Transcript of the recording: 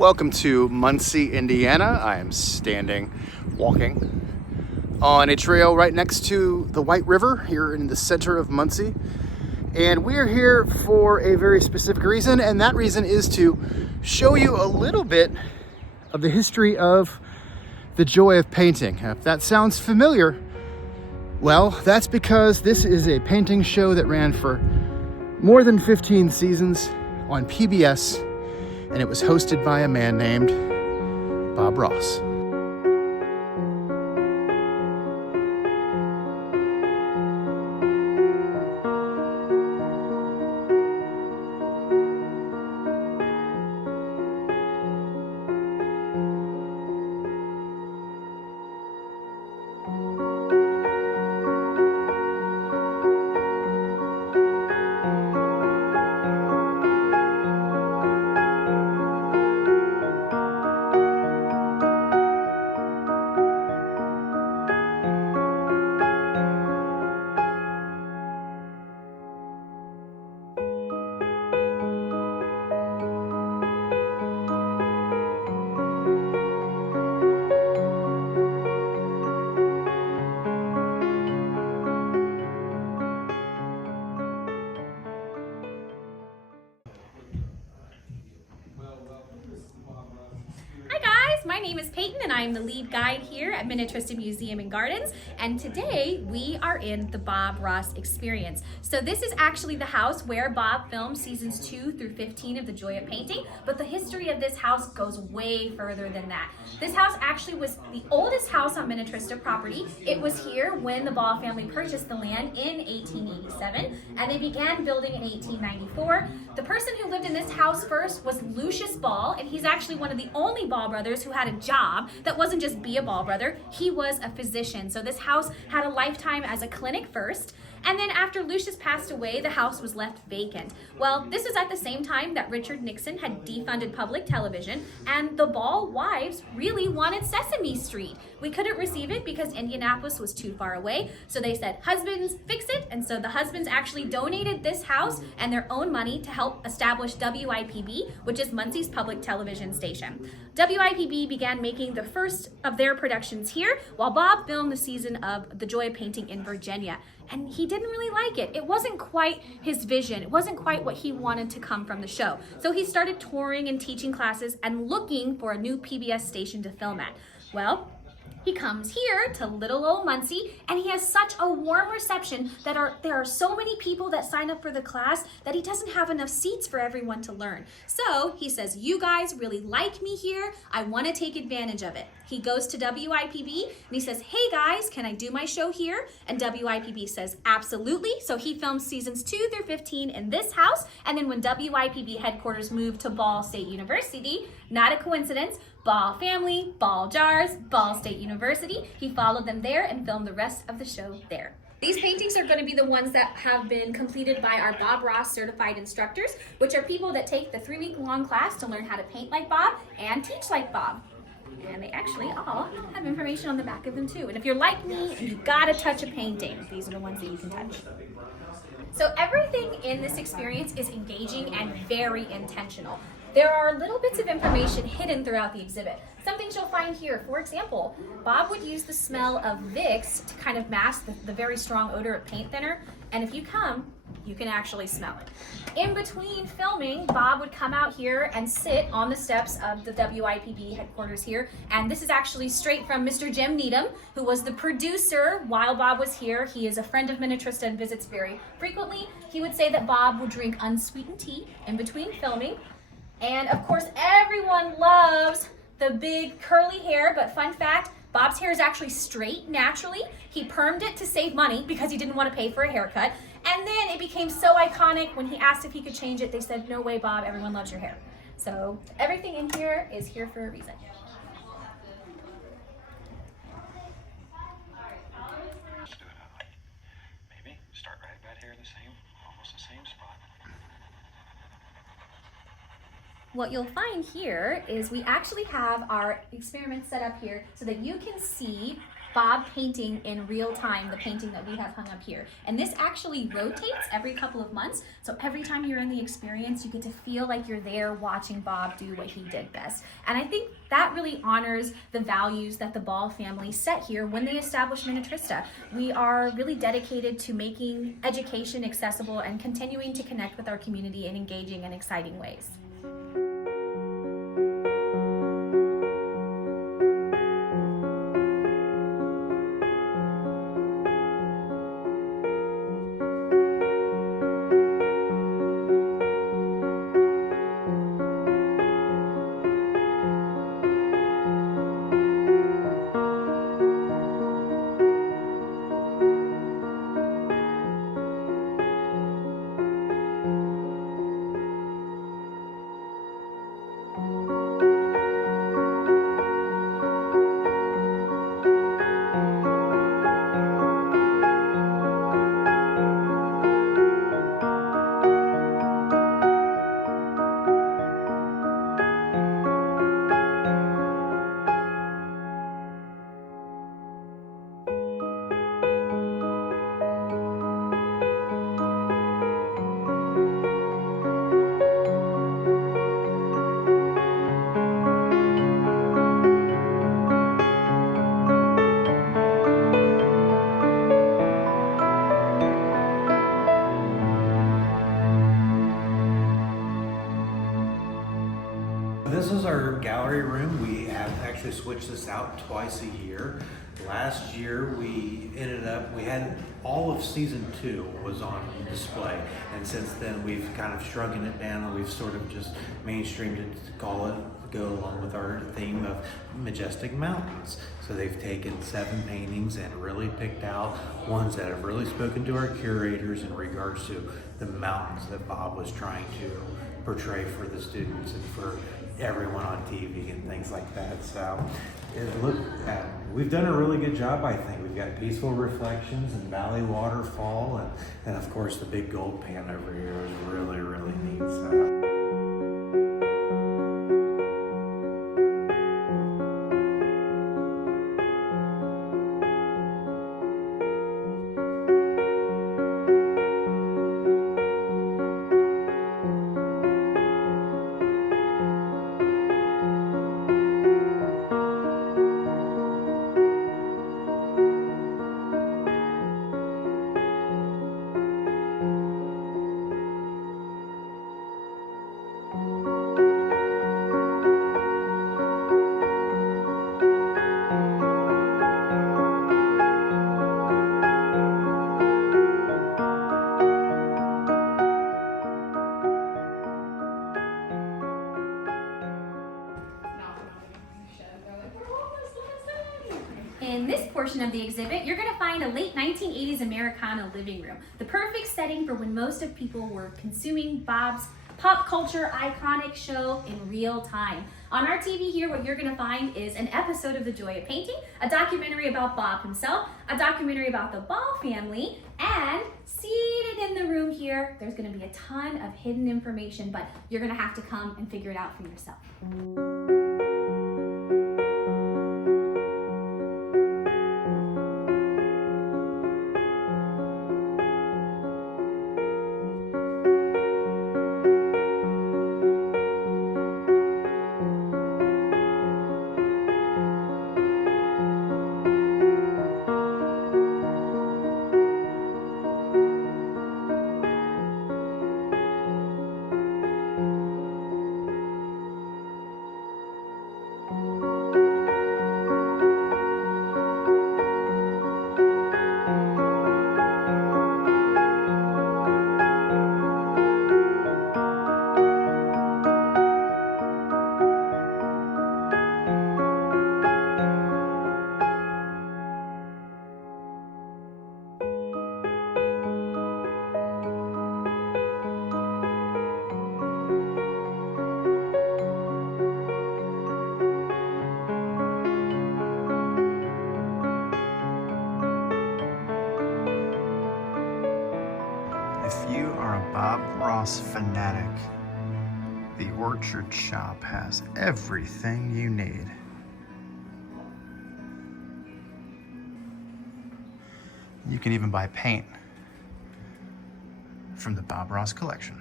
Welcome to Muncie, Indiana. I am walking on a trail right next to the White River here in the center of Muncie. And we are here for a very specific reason, and that reason is to show you a little bit of the history of the joy of painting. If that sounds familiar, well, that's because this is a painting show that ran for more than 15 seasons on PBS, and it was hosted by a man named Bob Ross. My name is Peyton and I am the lead guide here at Minnetrista Museum Gardens, and today we are in the Bob Ross experience. So this is actually the house where Bob filmed seasons 2 through 15 of The Joy of Painting, but the history of this house goes way further than that. This house actually was the oldest house on Minnetrista property. It was here when the Ball family purchased the land in 1887, and they began building in 1894. The person who lived in this house first was Lucius Ball, and he's actually one of the only Ball brothers who had a job that wasn't just be a Ball brother. He was a physician. So this house had a lifetime as a clinic first, and then after Lucius passed away, the house was left vacant. Well, this was at the same time that Richard Nixon had defunded public television, and the Ball wives really wanted Sesame Street. We couldn't receive it because Indianapolis was too far away, so they said, husbands, fix it. And so the husbands actually donated this house and their own money to help establish WIPB, which is Muncie's public television station. WIPB began making the first of their productions here, while Bob filmed the season of The Joy of Painting in Virginia. And he didn't really like it. It wasn't quite his vision. It wasn't quite what he wanted to come from the show. So he started touring and teaching classes and looking for a new PBS station to film at. Well, he comes here to little old Muncie, and he has such a warm reception that there are so many people that sign up for the class that he doesn't have enough seats for everyone to learn. So he says, you guys really like me here. I want to take advantage of it. He goes to WIPB and he says, hey guys, can I do my show here? And WIPB says, absolutely. So he films seasons 2 through 15 in this house. And then when WIPB headquarters moved to Ball State University, not a coincidence, Ball family, Ball jars, Ball State University. He followed them there and filmed the rest of the show there. These paintings are going to be the ones that have been completed by our Bob Ross certified instructors, which are people that take the 3-week-long class to learn how to paint like Bob and teach like Bob. And they actually all have information on the back of them too. And if you're like me and you gotta touch a painting, these are the ones that you can touch. So everything in this experience is engaging and very intentional. There are little bits of information hidden throughout the exhibit. Some things you'll find here. For example, Bob would use the smell of Vicks to kind of mask the very strong odor of paint thinner. And if you come, you can actually smell it. In between filming, Bob would come out here and sit on the steps of the WIPB headquarters here. And this is actually straight from Mr. Jim Needham, who was the producer while Bob was here. He is a friend of Minnetrista and visits very frequently. He would say that Bob would drink unsweetened tea in between filming. And of course, everyone loves the big curly hair, but fun fact, Bob's hair is actually straight naturally. He permed it to save money because he didn't want to pay for a haircut. And then it became so iconic when he asked if he could change it, they said, no way, Bob, everyone loves your hair. So everything in here is here for a reason. Maybe start right about here, almost the same spot. What you'll find here is we actually have our experiment set up here so that you can see Bob painting in real time, the painting that we have hung up here. And this actually rotates every couple of months. So every time you're in the experience, you get to feel like you're there watching Bob do what he did best. And I think that really honors the values that the Ball family set here when they established Minnetrista. We are really dedicated to making education accessible and continuing to connect with our community in engaging and exciting ways. This is our gallery room. We have actually switched this out twice a year. Last year we had all of season 2 was on display, and since then we've kind of shrunken it down and we've sort of just mainstreamed it to go along with our theme of majestic mountains. So they've taken 7 paintings and really picked out ones that have really spoken to our curators in regards to the mountains that Bob was trying to portray for the students and for everyone on TV and things like that. So we've done a really good job, I think. We've got Peaceful Reflections and Valley Waterfall, and of course the big gold pan over here is really, really neat. So. In this portion of the exhibit, you're going to find a late 1980s Americana living room, the perfect setting for when most of people were consuming Bob's pop culture iconic show in real time. On our TV here, what you're going to find is an episode of The Joy of Painting, a documentary about Bob himself, a documentary about the Ball family, and seated in the room here, there's going to be a ton of hidden information, but you're going to have to come and figure it out for yourself. If you are a Bob Ross fanatic, the Orchard Shop has everything you need. You can even buy paint from the Bob Ross collection.